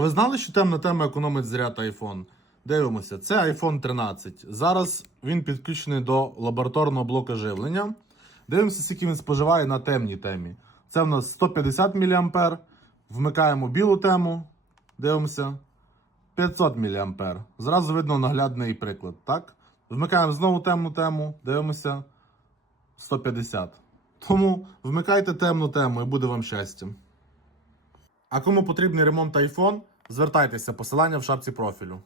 Ви знали, що темна тема економить заряд iPhone? Дивимося, це iPhone 13. Зараз він підключений до лабораторного блоку живлення. Дивимося, скільки він споживає на темній темі. Це в нас 150 мА. Вмикаємо білу тему. Дивимося. 500 мА. Зразу видно наглядний приклад. Так? Вмикаємо знову темну тему. Дивимося. 150. Тому вмикайте темну тему і буде вам щастя. А кому потрібний ремонт iPhone, звертайтеся, посилання в шапці профілю.